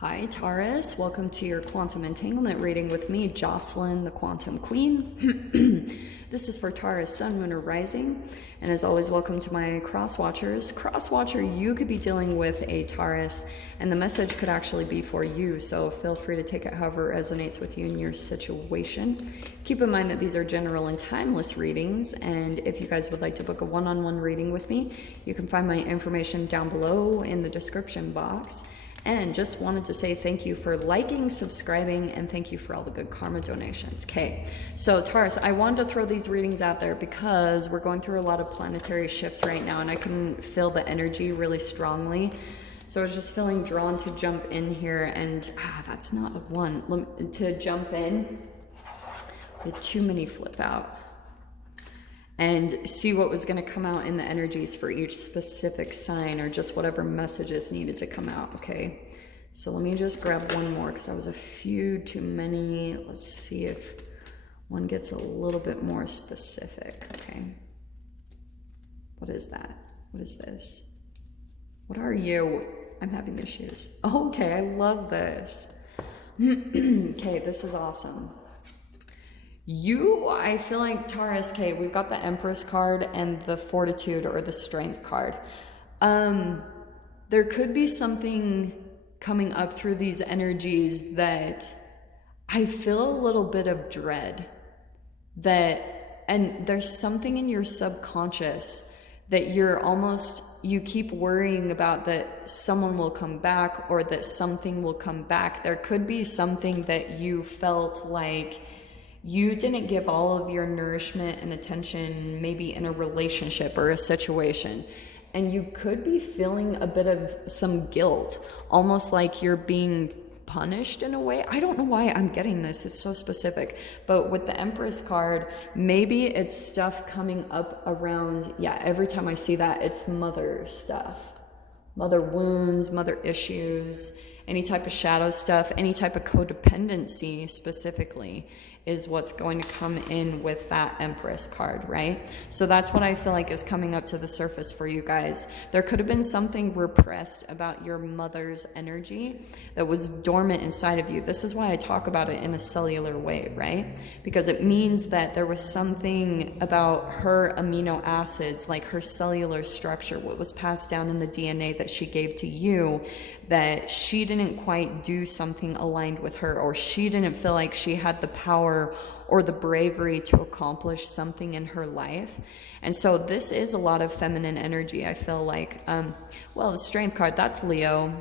Hi Taurus, welcome to your quantum entanglement reading with me, Jocelyn, the Quantum Queen. This is for Taurus, Sun, Moon, or Rising. And as always, welcome to my cross watchers. Cross watcher, you could be dealing with a Taurus, and the message could actually be for you. So feel free to take it however resonates with you in your situation. Keep in mind that these are general and timeless readings. And if you guys would like to book a one-on-one reading with me, you can find my information down below in the description box. And just wanted to say thank you for liking, subscribing, and thank you for all the good karma donations. Okay, so Taurus, I wanted to throw these readings out there because we're going through a lot of planetary shifts right now, and I can feel the energy really strongly. So I was just feeling drawn to jump in here, and that's not a one. To jump in, with too many flip out. And see what was going to come out in the energies for each specific sign, or just whatever messages needed to come out. Okay, so let me just grab one more because I was a few too many. Let's see if one gets a little bit more specific. Okay, what is that? What is this? What are you? I'm having issues. Okay, I love this. Okay, this is awesome. I feel like Taurus, okay, we've got the Empress card and the Fortitude or the Strength card. There could be something coming up through these energies that I feel a little bit of dread. And there's something in your subconscious that you keep worrying about, that someone will come back or that something will come back. There could be something that you felt like you didn't give all of your nourishment and attention, maybe in a relationship or a situation. And you could be feeling a bit of some guilt, almost like you're being punished in a way. I don't know why I'm getting this. It's so specific. But with the Empress card, maybe it's stuff coming up around, every time I see that, it's mother stuff. Mother wounds, mother issues, any type of shadow stuff, any type of codependency specifically is what's going to come in with that Empress card, right? So that's what I feel like is coming up to the surface for you guys. There could have been something repressed about your mother's energy that was dormant inside of you. This is why I talk about it in a cellular way, right? Because it means that there was something about her amino acids, like her cellular structure, what was passed down in the DNA that she gave to you, that she didn't quite do something aligned with her, or she didn't feel like she had the power or the bravery to accomplish something in her life. And so this is a lot of feminine energy, I feel like. The Strength card, that's Leo.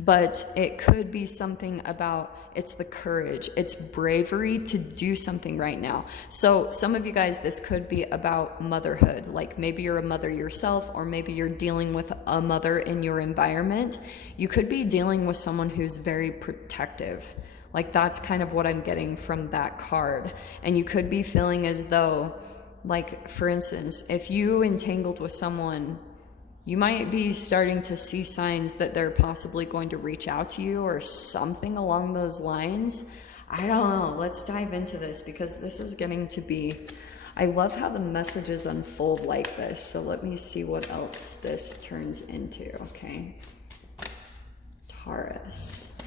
But it could be something about, it's the courage, it's bravery to do something right now. So some of you guys, this could be about motherhood. Like maybe you're a mother yourself, or maybe you're dealing with a mother in your environment. You could be dealing with someone who's very protective. Like that's kind of what I'm getting from that card. And you could be feeling as though, like for instance, if you entangled with someone, you might be starting to see signs that they're possibly going to reach out to you or something along those lines. I don't know. Let's dive into this because this is getting to be... I love how the messages unfold like this. So let me see what else this turns into, okay? Taurus.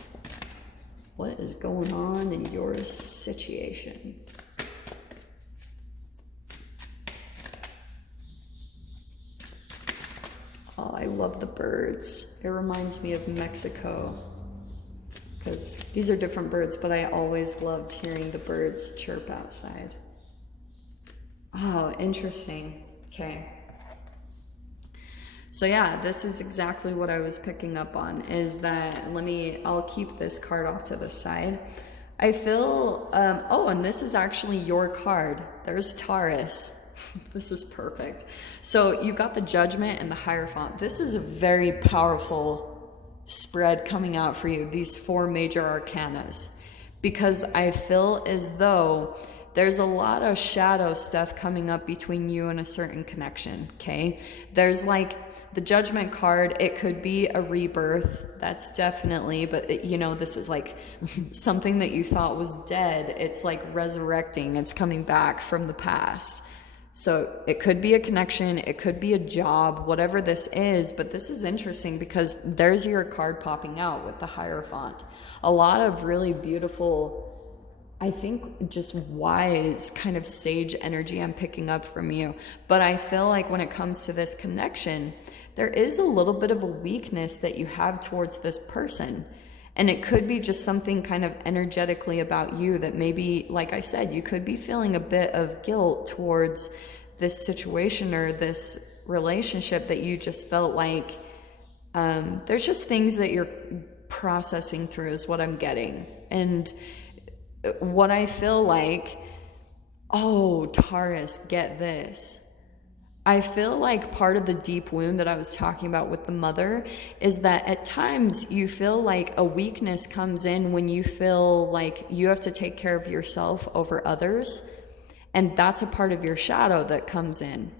What is going on in your situation? Oh, I love the birds. It reminds me of Mexico because these are different birds, but I always loved hearing the birds chirp outside. Oh, interesting. Okay. So this is exactly what I was picking up on, is that, I'll keep this card off to the side. I feel, and this is actually your card. There's Taurus. This is perfect. So you've got the Judgment and the Hierophant. This is a very powerful spread coming out for you, these four major arcanas, because I feel as though there's a lot of shadow stuff coming up between you and a certain connection, okay? There's like the Judgment card, it could be a rebirth, that's definitely, but this is like something that you thought was dead. It's like resurrecting, it's coming back from the past. So it could be a connection, it could be a job, whatever this is, but this is interesting because there's your card popping out with the Hierophant. A lot of really beautiful, I think just wise kind of sage energy I'm picking up from you. But I feel like when it comes to this connection, there is a little bit of a weakness that you have towards this person. And it could be just something kind of energetically about you that maybe, like I said, you could be feeling a bit of guilt towards this situation or this relationship that you just felt like there's just things that you're processing through is what I'm getting. And what I feel like, oh, Taurus, get this. I feel like part of the deep wound that I was talking about with the mother is that at times you feel like a weakness comes in when you feel like you have to take care of yourself over others. And that's a part of your shadow that comes in.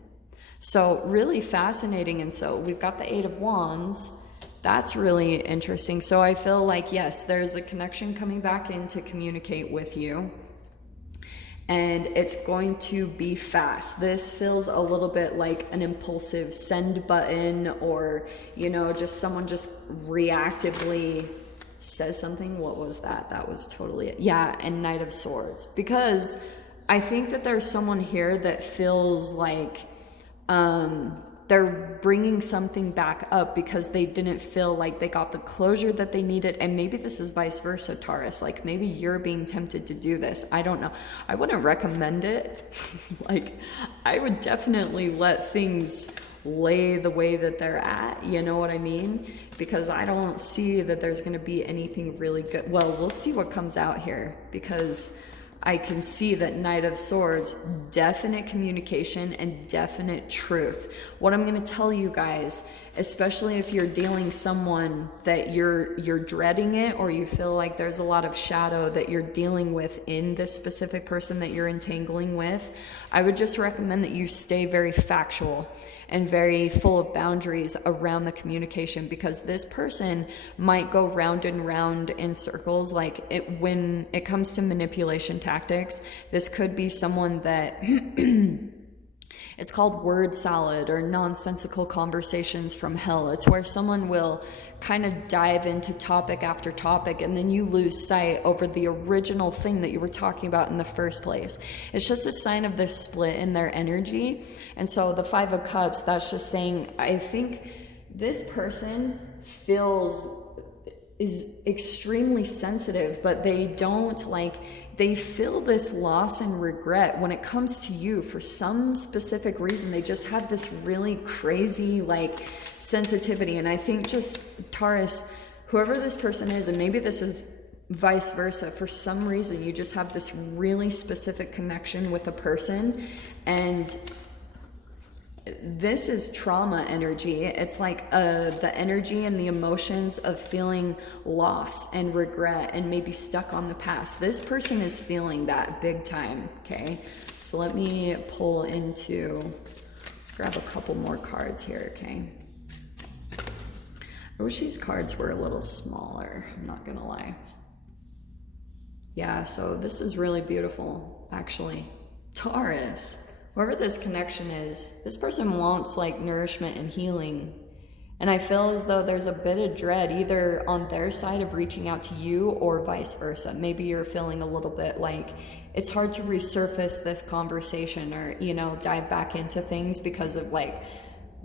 So really fascinating. And so we've got the 8 of Wands. That's really interesting. So I feel like, yes, there's a connection coming back in to communicate with you. And it's going to be fast. This feels a little bit like an impulsive send button, or, you know, just someone just reactively says something. What was that? That was totally it. Yeah, and Knight of Swords. Because I think that there's someone here that feels like they're bringing something back up because they didn't feel like they got the closure that they needed. And maybe this is vice versa, Taurus. Like maybe you're being tempted to do this. I don't know. I wouldn't recommend it. Like I would definitely let things lay the way that they're at. You know what I mean? Because I don't see that there's going to be anything really good. Well, we'll see what comes out here, because I can see that Knight of Swords, definite communication and definite truth. What I'm going to tell you guys, especially if you're dealing someone that you're dreading it, or you feel like there's a lot of shadow that you're dealing with in this specific person that you're entangling with, I would just recommend that you stay very factual and very full of boundaries around the communication, because this person might go round and round in circles. Like when it comes to manipulation tactics, this could be someone that it's called word salad or nonsensical conversations from hell. It's where someone will kind of dive into topic after topic, and then you lose sight over the original thing that you were talking about in the first place. It's just a sign of this split in their energy. And so the 5 of Cups, that's just saying, I think this person is extremely sensitive, but they don't they feel this loss and regret when it comes to you for some specific reason. They just have this really crazy sensitivity. And I think just Taurus, whoever this person is, and maybe this is vice versa, for some reason you just have this really specific connection with a person, and this is trauma energy. It's like the energy and the emotions of feeling loss and regret and maybe stuck on the past. This person is feeling that big time, okay? So let me pull into, let's grab a couple more cards here, okay? I wish these cards were a little smaller, I'm not gonna lie. Yeah, so this is really beautiful, actually. Taurus. Whoever this connection is, this person wants nourishment and healing. And I feel as though there's a bit of dread either on their side of reaching out to you or vice versa. Maybe you're feeling a little bit like it's hard to resurface this conversation or, dive back into things because of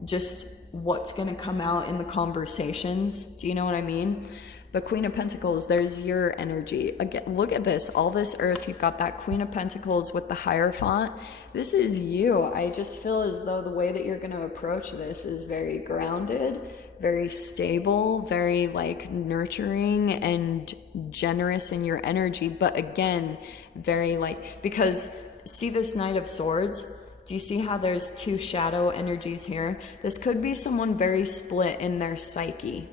just what's going to come out in the conversations. Do you know what I mean? But Queen of Pentacles, there's your energy. Again, look at this. All this earth, you've got that Queen of Pentacles with the Hierophant. This is you. I just feel as though the way that you're going to approach this is very grounded, very stable, very nurturing and generous in your energy. But again, very because see this Knight of Swords? Do you see how there's 2 shadow energies here? This could be someone very split in their psyche.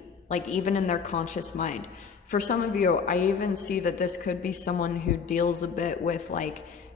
Even in their conscious mind. For some of you, I even see that this could be someone who deals a bit with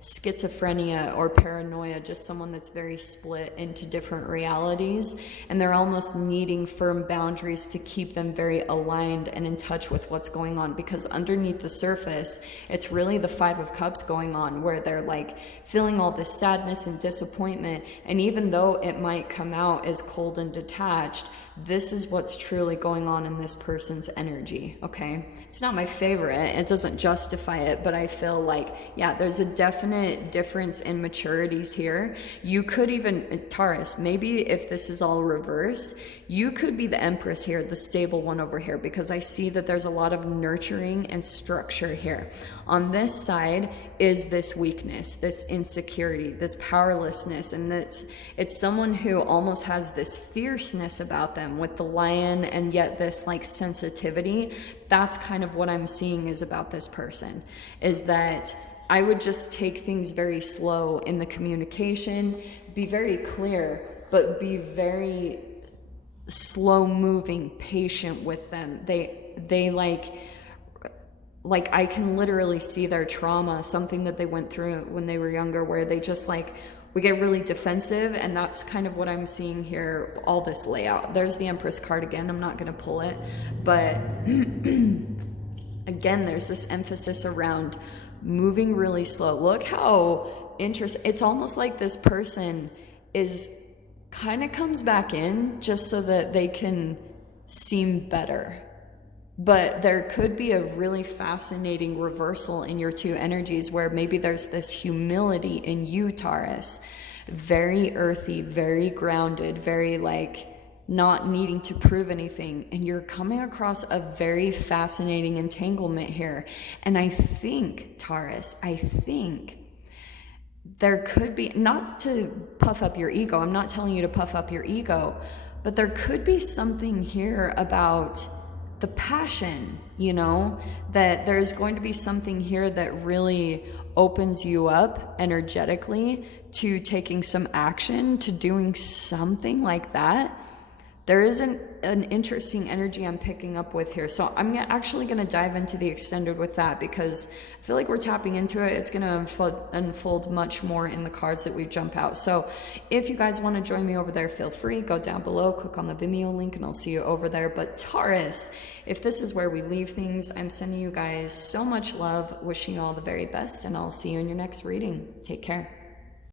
schizophrenia or paranoia, just someone that's very split into different realities, and they're almost needing firm boundaries to keep them very aligned and in touch with what's going on, because underneath the surface it's really the Five of Cups going on, where they're like feeling all this sadness and disappointment, and even though it might come out as cold and detached, this is what's truly going on in this person's energy. Okay, it's not my favorite, it doesn't justify it, but I feel like, yeah, there's a definite difference in maturities here. You could even, Taurus, maybe if this is all reversed, you could be the Empress here, the stable one over here, because I see that there's a lot of nurturing and structure here. On this side is this weakness, this insecurity, this powerlessness, and it's someone who almost has this fierceness about them with the lion, and yet this like sensitivity. That's kind of what I'm seeing is about this person, is that I would just take things very slow in the communication, be very clear, but be very slow moving, patient with them. They like I can literally see their trauma, something that they went through when they were younger, where they just like, we get really defensive, and that's kind of what I'm seeing here, all this layout. There's the Empress card again, I'm not going to pull it, but again, there's this emphasis around moving really slow. Look how interesting, it's almost like this person is kind of comes back in just so that they can seem better. But there could be a really fascinating reversal in your two energies, where maybe there's this humility in you, Taurus, very earthy, very grounded, very like not needing to prove anything, and you're coming across a very fascinating entanglement here. And I think, Taurus, there could be, not to puff up your ego, I'm not telling you to puff up your ego, but there could be something here about the passion, you know, that there's going to be something here that really opens you up energetically to taking some action, to doing something like that. There is an interesting energy I'm picking up with here. So I'm actually going to dive into the extended with that, because I feel like we're tapping into it. It's going to unfold much more in the cards that we jump out. So if you guys want to join me over there, feel free. Go down below, click on the Vimeo link, and I'll see you over there. But Taurus, if this is where we leave things, I'm sending you guys so much love, wishing you all the very best, and I'll see you in your next reading. Take care.